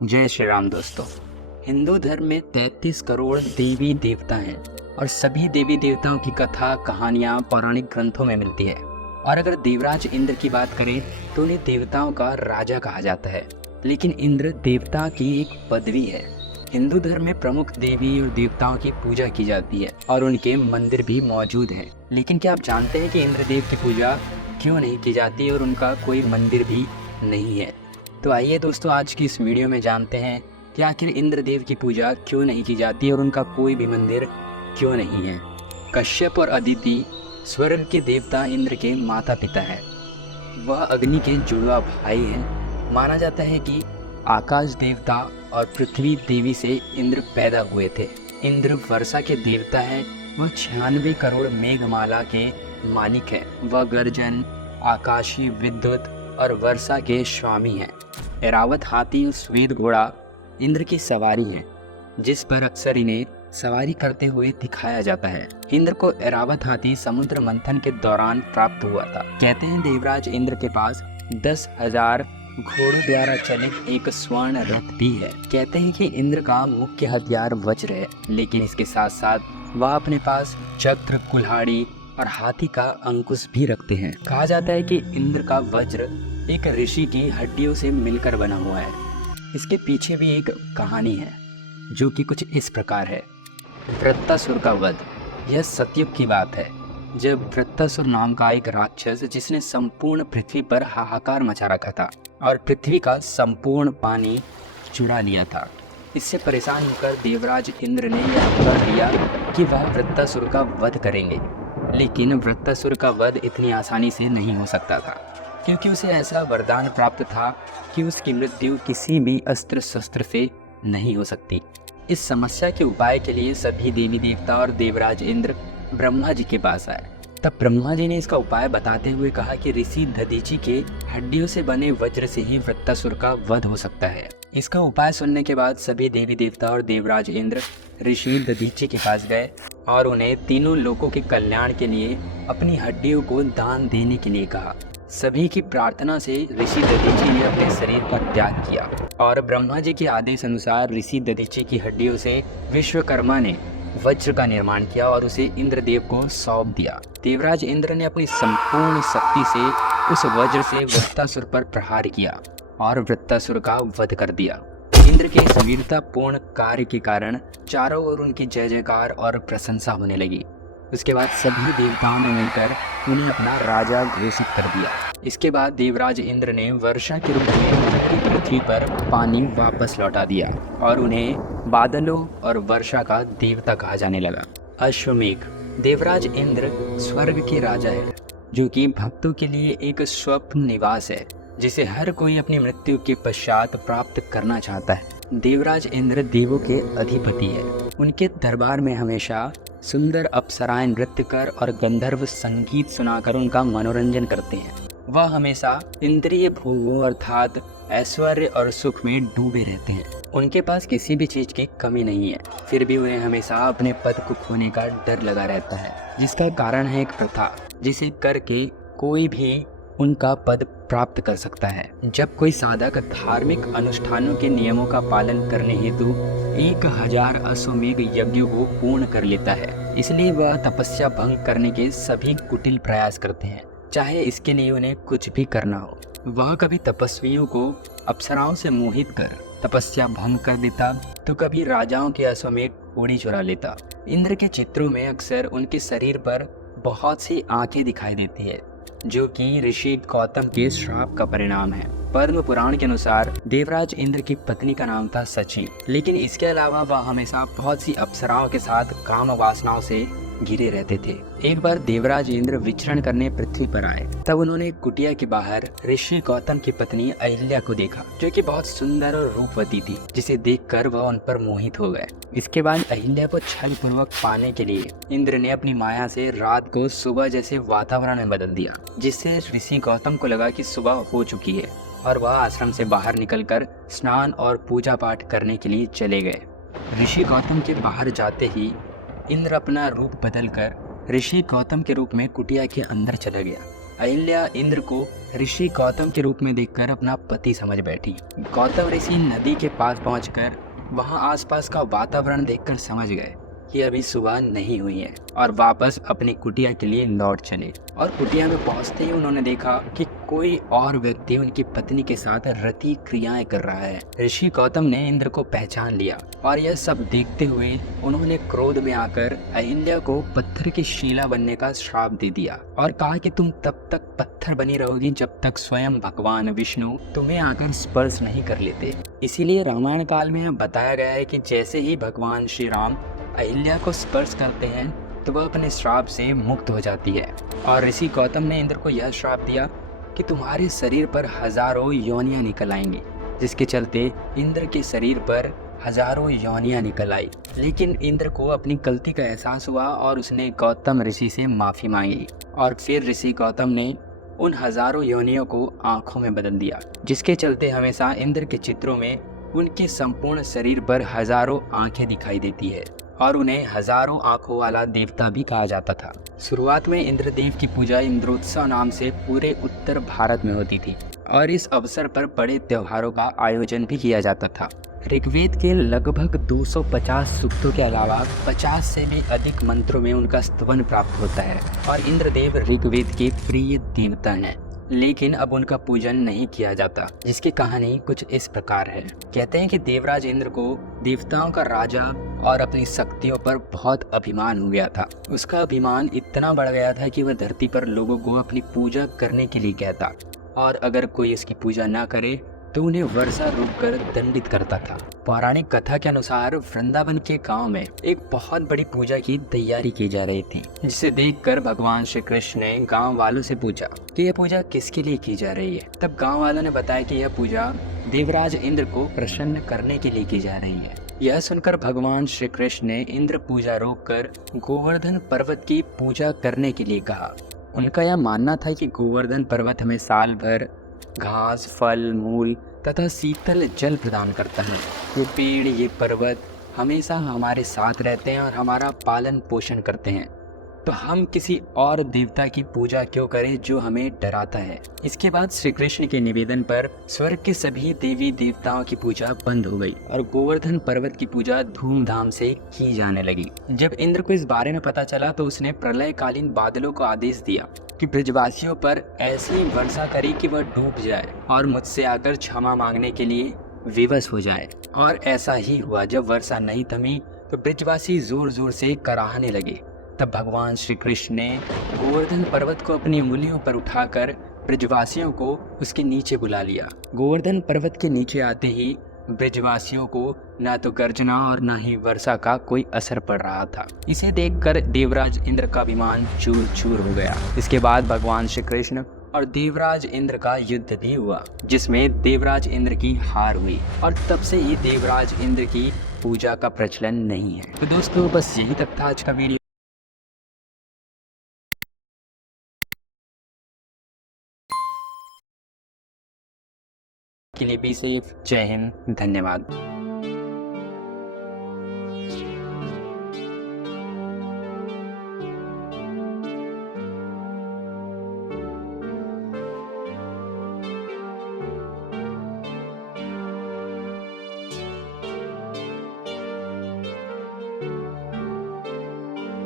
जय श्री राम दोस्तों। हिंदू धर्म में 33 करोड़ देवी देवता हैं और सभी देवी देवताओं की कथा कहानियाँ पौराणिक ग्रंथों में मिलती है। और अगर देवराज इंद्र की बात करें तो उन्हें देवताओं का राजा कहा जाता है, लेकिन इंद्र देवता की एक पदवी है। हिंदू धर्म में प्रमुख देवी और देवताओं की पूजा की जाती है और उनके मंदिर भी मौजूद हैं। लेकिन क्या आप जानते हैं कि इंद्रदेव की पूजा क्यों नहीं की जाती और उनका कोई मंदिर भी नहीं है? तो आइए दोस्तों, आज की इस वीडियो में जानते हैं कि आखिर इंद्रदेव की पूजा क्यों नहीं की जाती और उनका कोई भी मंदिर क्यों नहीं है। कश्यप और अदिति स्वर्ग के देवता इंद्र के माता पिता हैं। वह अग्नि के जुड़वा भाई हैं। माना जाता है कि आकाश देवता और पृथ्वी देवी से इंद्र पैदा हुए थे। इंद्र वर्षा के देवता हैं। वह 96 करोड़ मेघमाला के मालिक हैं। वह गर्जन, आकाशीय विद्युत और वर्षा के स्वामी हैं। ऐरावत हाथी और श्वेत घोड़ा इंद्र की सवारी है, जिस पर अक्सर इन्हें सवारी करते हुए दिखाया जाता है। इंद्र को ऐरावत हाथी समुद्र मंथन के दौरान प्राप्त हुआ था। कहते हैं देवराज इंद्र के पास 10,000 घोड़ों द्वारा चलित एक स्वर्ण रथ भी है। कहते हैं कि इंद्र का मुख्य हथियार वज्र है, लेकिन इसके साथ साथ वह अपने पास चक्र, कुल्हाड़ी और हाथी का अंकुश भी रखते हैं। कहा जाता है कि इंद्र का वज्र एक ऋषि की हड्डियों से मिलकर बना हुआ है। इसके पीछे भी एक कहानी है जो कि कुछ इस प्रकार है। वृत्तासुर का वध। यह सतयुग की बात है, जब वृत्तासुर नाम का एक राक्षस, जिसने संपूर्ण पृथ्वी पर हाहाकार मचा रखा था और पृथ्वी का संपूर्ण पानी चुरा लिया था। इससे परेशान होकर देवराज इंद्र ने यह कर लिया कि वह वृत्तासुर का वध करेंगे। लेकिन वृत्तासुर का वध इतनी आसानी से नहीं हो सकता था, क्योंकि उसे ऐसा वरदान प्राप्त था कि उसकी मृत्यु किसी भी अस्त्र शस्त्र से नहीं हो सकती। इस समस्या के उपाय के लिए सभी देवी देवता और देवराज इंद्र ब्रह्मा जी के पास आए। तब ब्रह्मा जी ने इसका उपाय बताते हुए कहा कि ऋषि दधीचि के हड्डियों से बने वज्र से ही वृत्तासुर का वध हो सकता है। इसका उपाय सुनने के बाद सभी देवी देवता और देवराज इंद्र ऋषि दधीचि के पास गए और उन्हें तीनों लोकों के कल्याण के लिए अपनी हड्डियों को दान देने के लिए कहा। सभी की प्रार्थना से ऋषि दधीचि ने अपने शरीर का त्याग किया और ब्रह्मा जी के आदेश अनुसार ऋषि दधीचि की हड्डियों से विश्वकर्मा ने वज्र का निर्माण किया और उसे इंद्रदेव को सौंप दिया। देवराज इंद्र ने अपनी संपूर्ण शक्ति से उस वज्र से वृत्तासुर पर प्रहार किया और वृत्तासुर का वध कर दिया। इंद्र के इस वीरतापूर्ण कार्य के कारण चारों ओर उनकी जय जयकार और प्रशंसा होने लगी। उसके बाद सभी देवताओं ने मिलकर उन्हें अपना राजा घोषित कर दिया। इसके बाद देवराज इंद्र ने वर्षा के रूप में पृथ्वी पर पानी वापस लौटा दिया और उन्हें बादलों और वर्षा का देवता कहा जाने लगा। अश्वमेघ। देवराज इंद्र स्वर्ग के राजा है, जो कि भक्तों के लिए एक स्वप्न निवास है, जिसे हर कोई अपनी मृत्यु के पश्चात प्राप्त करना चाहता है। देवराज इंद्र देवों के अधिपति है। उनके दरबार में हमेशा सुंदर अप्सराएं नृत्य कर और गंधर्व संगीत सुनाकर उनका मनोरंजन करते हैं। वह हमेशा इंद्रिय भोगों अर्थात ऐश्वर्य और सुख में डूबे रहते हैं। उनके पास किसी भी चीज की कमी नहीं है, फिर भी उन्हें हमेशा अपने पद को खोने का डर लगा रहता है, जिसका कारण है एक प्रथा, जिसे करके कोई भी उनका पद प्राप्त कर सकता है। जब कोई साधक धार्मिक अनुष्ठानों के नियमों का पालन करने हेतु 1000 अश्वमेघ यज्ञों को पूर्ण कर लेता है, इसलिए वह तपस्या भंग करने के सभी कुटिल प्रयास करते हैं, चाहे इसके लिए उन्हें कुछ भी करना हो। वह कभी तपस्वियों को अप्सराओं से मोहित कर तपस्या भंग कर देता, तो कभी राजाओं के अश्वमेघ घोड़ी चुरा लेता। इंद्र के चित्रों में अक्सर उनके शरीर पर बहुत सी आंखें दिखाई देती है, जो कि ऋषि गौतम के श्राप का परिणाम है। पद्म पुराण के अनुसार देवराज इंद्र की पत्नी का नाम था सची, लेकिन इसके अलावा वह हमेशा बहुत सी अप्सराओं के साथ काम वासनाओं से घिरे रहते थे। एक बार देवराज इंद्र विचरण करने पृथ्वी पर आए, तब उन्होंने कुटिया के बाहर ऋषि गौतम की पत्नी अहिल्या को देखा, जो कि बहुत सुंदर और रूपवती थी, जिसे देखकर वह उन पर मोहित हो गए। इसके बाद अहिल्या को छल पूर्वक पाने के लिए इंद्र ने अपनी माया से रात को सुबह जैसे वातावरण में बदल दिया, जिससे ऋषि गौतम को लगा कि सुबह हो चुकी है और वह आश्रम से बाहर निकलकर स्नान और पूजा पाठ करने के लिए चले गए। ऋषि गौतम के बाहर जाते ही इंद्र अपना रूप बदलकर ऋषि गौतम के रूप में कुटिया के अंदर चला गया अहिल्या इंद्र को ऋषि गौतम के रूप में देखकर अपना पति समझ बैठी। गौतम ऋषि नदी के पास पहुंचकर वहां आसपास का वातावरण देखकर समझ गए कि अभी सुबह नहीं हुई है और वापस अपनी कुटिया के लिए लौट चले। और कुटिया में पहुंचते ही उन्होंने देखा कि कोई और व्यक्ति उनकी पत्नी के साथ रति क्रियाएं कर रहा है। ऋषि गौतम ने इंद्र को पहचान लिया और यह सब देखते हुए उन्होंने क्रोध में आकर अहिल्या को पत्थर की शिला बनने का श्राप दे दिया और कहा कि तुम तब तक पत्थर बनी रहोगी जब तक स्वयं भगवान विष्णु तुम्हें आकर स्पर्श नहीं कर लेते। इसीलिए रामायण काल में बताया गया है कि जैसे ही भगवान श्री राम अहिल्या को स्पर्श करते हैं तो वह अपने श्राप से मुक्त हो जाती है। और ऋषि गौतम ने इंद्र को यह श्राप दिया कि तुम्हारे शरीर पर हजारों योनियां निकल आएंगी, जिसके चलते इंद्र के शरीर पर हजारों योनियां निकल आई। लेकिन इंद्र को अपनी गलती का एहसास हुआ और उसने गौतम ऋषि से माफी मांगी और फिर ऋषि गौतम ने उन हजारों योनियों को आंखों में बदल दिया, जिसके चलते हमेशा इंद्र के चित्रों में उनके संपूर्ण शरीर पर हजारों आंखें दिखाई देती है और उन्हें हजारों आंखों वाला देवता भी कहा जाता था। शुरुआत में इंद्रदेव की पूजा इंद्रोत्सव नाम से पूरे उत्तर भारत में होती थी और इस अवसर पर बड़े त्योहारों का आयोजन भी किया जाता था। ऋग्वेद के लगभग 250 सूक्तों के अलावा 50 से भी अधिक मंत्रों में उनका स्तवन प्राप्त होता है और इंद्रदेव ऋग्वेद के प्रिय देवता हैं। लेकिन अब उनका पूजन नहीं किया जाता, जिसकी कहानी कुछ इस प्रकार है। कहते हैं कि देवराज इंद्र को देवताओं का राजा और अपनी शक्तियों पर बहुत अभिमान हो गया था। उसका अभिमान इतना बढ़ गया था कि वह धरती पर लोगों को अपनी पूजा करने के लिए कहता और अगर कोई इसकी पूजा ना करे तो उन्हें वर्षा रोककर दंडित करता था। पौराणिक कथा के अनुसार वृंदावन के गांव में एक बहुत बड़ी पूजा की तैयारी की जा रही थी, जिसे देखकर भगवान श्री कृष्ण ने गांव वालों से पूछा कि यह पूजा किसके लिए की जा रही है। तब गांव वालों ने बताया कि यह पूजा देवराज इंद्र को प्रसन्न करने के लिए की जा रही है। यह सुनकर भगवान श्री कृष्ण ने इंद्र पूजा रोककर गोवर्धन पर्वत की पूजा करने के लिए कहा। उनका यह मानना था कि गोवर्धन पर्वत हमें साल भर घास, फल, मूल तथा शीतल जल प्रदान करता है। ये पेड़, ये पर्वत हमेशा हमारे साथ रहते हैं और हमारा पालन पोषण करते हैं, तो हम किसी और देवता की पूजा क्यों करें जो हमें डराता है। इसके बाद श्री कृष्ण के निवेदन पर स्वर्ग के सभी देवी देवताओं की पूजा बंद हो गई और गोवर्धन पर्वत की पूजा धूमधाम से की जाने लगी। जब इंद्र को इस बारे में पता चला तो उसने प्रलयकालीन बादलों को आदेश दिया कि ब्रजवासियों पर ऐसी वर्षा करे कि वह डूब जाए और मुझसे आकर क्षमा मांगने के लिए विवश हो जाए। और ऐसा ही हुआ। जब वर्षा नहीं थमी तो ब्रजवासी जोर जोर से कराहने लगे। तब भगवान श्री कृष्ण ने गोवर्धन पर्वत को अपनी उंगलियों पर उठाकर ब्रजवासियों को उसके नीचे बुला लिया। गोवर्धन पर्वत के नीचे आते ही ब्रजवासियों को न तो गर्जना और न ही वर्षा का कोई असर पड़ रहा था। इसे देखकर देवराज इंद्र का अभिमान चूर चूर हो गया। इसके बाद भगवान श्री कृष्ण और देवराज इंद्र का युद्ध भी हुआ, जिसमें देवराज इंद्र की हार हुई और तब से ही देवराज इंद्र की पूजा का प्रचलन नहीं है। तो दोस्तों, बस यही तक था आज का वीडियो। के लिए बी सेफ। जय हिंद, धन्यवाद।